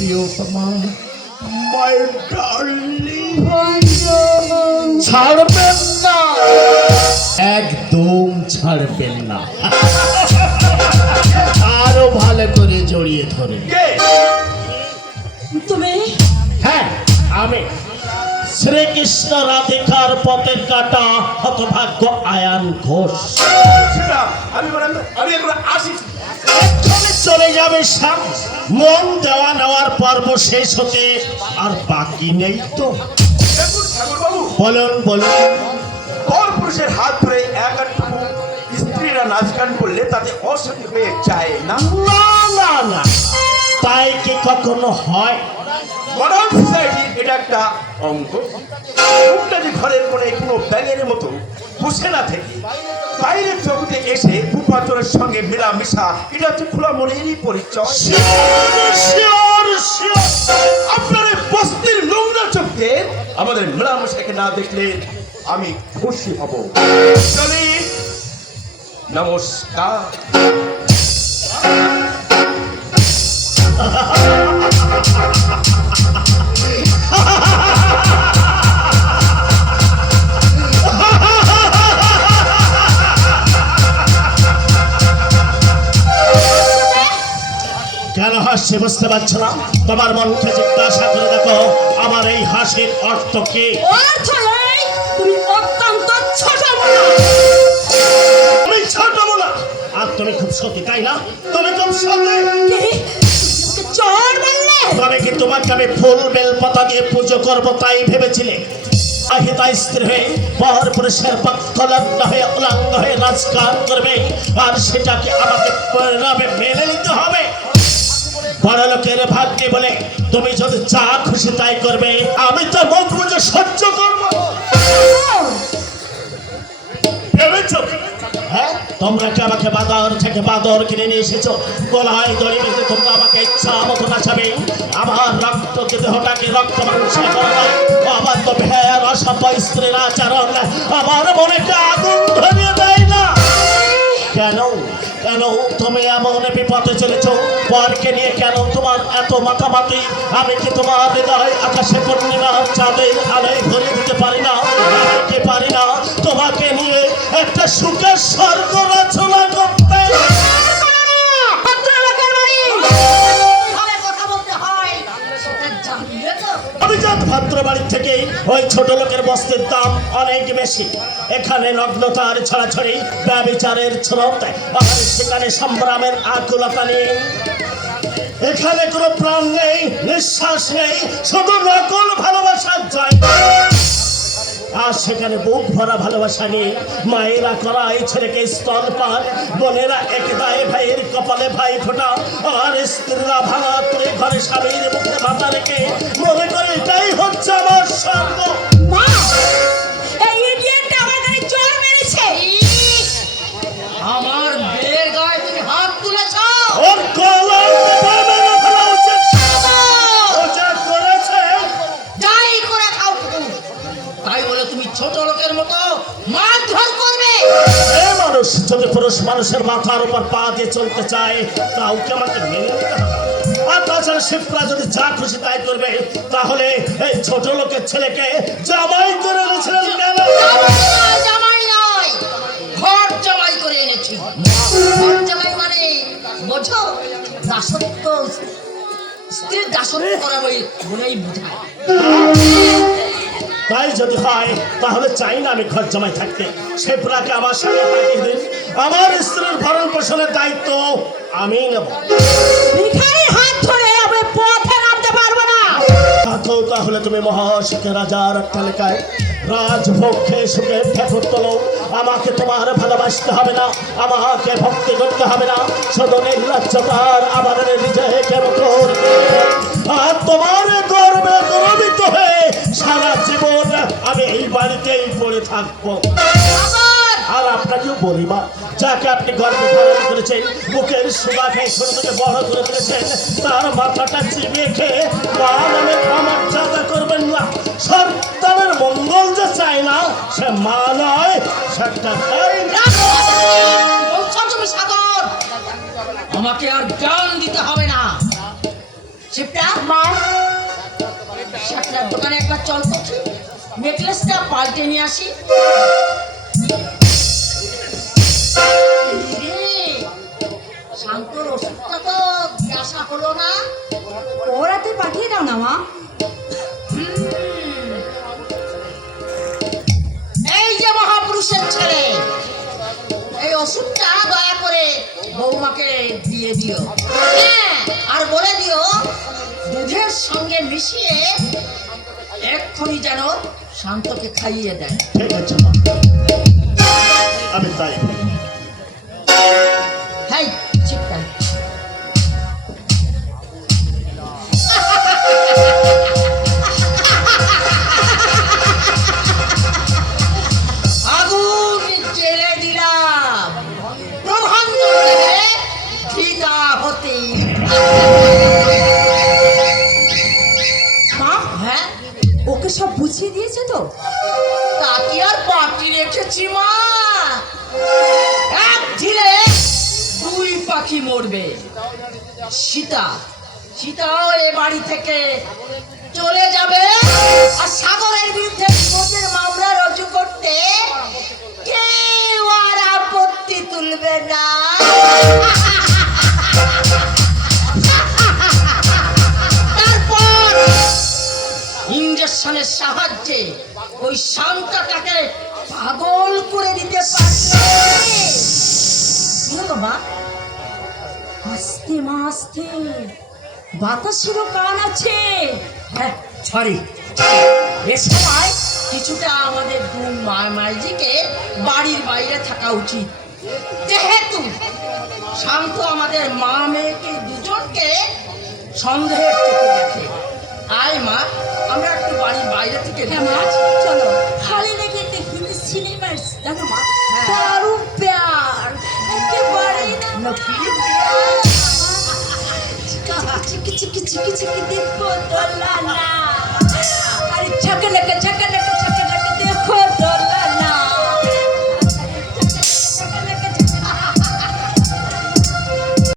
প্রিয়তমা, my darling, ছাড়বেন না, একদম ছাড়বেন না। আরো ভালো করে জড়িয়ে ধরে। তুমি? হ্যাঁ, আমি শ্রীকৃষ্ণ রাধিকার পথের কাটা হতভাগ্য আয়ান ঘোষ। আমি এখন আসি। এক্ষুনি চলে যাবে সাম, মন দেওয়া নেওয়ার পর্ব শেষ হতে আর বাকি নেই তো। ঠাকুরবাবু, বলুন বলুন। পর পুরুষের হাত ধরে একাটুকু স্ত্রীরা নাচ গান করলে তাতে অশান্তি হয়ে যায় না? না না না, তাই কি কখনো হয়? মডার্ন সোসাইটির এটা একটা অঙ্গ। মুখটা যে ঘরের কোণে কোনো ব্যাঙের মতো বসে না থেকে বাইরের জগতে এসে ভূপাচরের সঙ্গে মেলামেশা, এটা হচ্ছে খোলা মনেরই পরিচয়। আপনার এই বস্তির নোংরা চোখে আমাদের মেলামেশাকে না দেখলে আমি খুশি হব। চলি, নমস্কার। কেন হাসছে বুঝতে পারছো না? তোমার মনকে জিজ্ঞাসা করে দেখো আমার এই হাসির অর্থ কি। অর্থ নেই, তুমি অত্যন্ত ছোট মনা। আমি ছোট না, আর তুমি খুব সতী, তাই না? তুমি খুব সতী। চোর বললে? তবে কি তোমাকে আমি ফুল বেল পাতা দিয়ে পুজো করবো তাই ভেবেছিলে? আহিতা স্ত্রী হয়ে পর পুরুষের পক্ষ লগ্ন হয়ে উলঙ্গ হয়ে রাজকার করবে, আর সেটাকে আমাকে পরিণামে মেনে নিতে হবে। বড় লোকের ভাগ্যে বলে তুমি যদি যা খুশি তাই করবে, আমি তো মুখ বুঝে সহ্য করবো। ভেবেছো? হ্যাঁ, তোমরা কি আমাকে বাজার থেকে বাদর কিনে নিয়ে এসেছো? গলায় দড়ি বেঁধে তোমরা আমাকে ইচ্ছা মতো নাচাবে। আমার রক্তকে দেহটাকে রক্ত মাংসে করা, আমার তো ভেয়ার অসভ্য স্ত্রীর আচরণ আমার মনেকে আগুন ধরিয়ে দেয় না। কেন কেন তুমি এমন বিপদে চলেছো? পরকে নিয়ে কেন তোমার এত মাতামাতি? আমি কি তোমার হৃদয় আকাশে পূর্ণিমা চাঁদের আলোয় ভরিয়ে দিতে পারি না? আমি কি পারি না তোমাকে নিয়ে একটা সুখের স্বর্গ রচনা করতে? অভিজাত ভদ্র বাড়ির থেকে ওই ছোট লোকের বস্তির দাম অনেক বেশি। এখানে নগ্নতার ছড়াছড়ি, ব্যভিচারের স্রোত, আর সেখানে সংগ্রামের আকুলতা নেই। এখানে কোনো প্রাণ নেই, নিঃশ্বাস নেই, শুধু নকল ভালোবাসার জায়গা। আর সেখানে বুক ভরা ভালোবাসা নেই। মায়েরা করায় ছেলেকে স্তনপান, বোনেরা একদায় ভাইয়ের কপালে ভাই ফোটা, আর স্ত্রীরা ভাঙা করে ঘরে স্বামীর মুখে মাথা রেখে মনে করে এটাই হচ্ছে আমার স্বর্গ। মা, এই ইডিয়েটটা আমার গায়ে চোর মেরেছে। আমার বের গায়ে তুমি হাত তুলেছো। ওর গলা টিপে মেরে ফেলা উচিত। ও যা করেছে, যাই করে খাও তুমি। তাই বলে তুমি ছোট লোকের মতো মারধর করবে? এ মানুষ যদি পুরুষ মানুষের মাথার উপর পা দিয়ে চলতে চায়, কাউকে আমাকে মেনে নিতে হবে। আর তাছাড়া শিবরা যদি যা খুশি তাই করবে, তাহলে এই ছোট লোকের ছেলেকে জামাই করে এনেছিলেন কেন? জামাই নয়, ঘর জামাই করে এনেছি। ঘর জামাই মানে বোঝো, দাসত্ব, স্ত্রীর দাসত্ব করা বলেই বোঝায়। তাই যদি হয় তাহলে চাই না আমি ঘর জামাই থাকতে। শিবরাকে আমার সঙ্গে পাঠিয়ে দিন, আমার স্ত্রীর ভরণ পোষণের দায়িত্ব আমি নেব। ভিখারির হাত ধরে আমি পথে নামতে পারবো না। থাকো তাহলে তুমি মহাশিখে রাজার তালিকায় রাজভোগ খেয়ে সুখে ঠেকুর তোলো। আমাকে তোমার ভালোবাসতে হবে না, আমাকে ভক্তি করতে হবে না, শুধু নির্লজ্জতার আমার নিজেকে করবে। আর তোমার গর্বে গর্বিত হয়ে সারা জীবন আমি এই বাড়িতেই পড়ে থাকবো। আর আপনাকেও বলি মা, যাকে আপনি গর্বে ধারণ করেছেন, বুকের সুবা খেয়ে ছোট থেকে বড় করে তুলেছেন, তার মাথাটা চিবিয়ে খেয়ে মা নামে মর্যাদা করবেন না। সন্তানের মঙ্গল যে চায় না, সে মা নয়, সেটা চাই না। তুমি সাগর, আমাকে আর জ্ঞান দিতে হবে না। শিবটা শাকরার দোকানে একবার চল দেখি, নেকলেসটা পাল্টে নিয়ে আসি। শান্তর ওষুধটা তো দিয়ে আসা হলো না। ওরাতে পাঠিয়ে দাও না মা। এই যে মহাপুরুষের ছেলে, এই ওষুধটা দয়া করে বৌমাকে দিয়ে দিও। হ্যাঁ, আর বলে দিও দুধের সঙ্গে মিশিয়ে এক্ষুনি যেন শান্তকে খাইয়ে দেয়। ঠিক আছে মা, আমি তাই করি। হাই চিকন, আগুন জেলে দিলাম, প্রধান ফিদা হতে। মা, হ্যাঁ, ওকে সব বুঝিয়ে দিয়েছে তো? তা কি আর বাকি রেখেছি মা? এক ঢিলে দুই পাখি মরবে। সীতাও এ বাড়ি থেকে চলে যাবে, আর সাগরের বিরুদ্ধে বিপদের মামলা রুজু করতে কেউ আর আপত্তি তুলবে না। তারপর ইঞ্জেকশনের সাহায্যে ওই শান্তটাকে পাগল করে দিতে পারবে। বাবা, আস্তে মা আস্তে, বাতাসেরও কান আছে। হ্যাঁ সরি, এ সময় কিছুটা আমাদের দু মাইজিকে বাড়ির বাইরে থাকা উচিত, যেহেতু শান্ত আমাদের মা মেয়েকে দুজনকে সন্দেহের চোখে দেখে। আয় মা, আমরা একটু বাড়ির বাইরে থেকে হ্যাঁ মা, চলো খালি নাকি একটা হিন্দি সিনেমা দেখো মা, হ্যাঁ। দারুণ প্যার, একেবারেই না নকি চিকি চিকি চিকি চিকি দেখবো তো, লা লা, আরে ঝকনক ঝকনক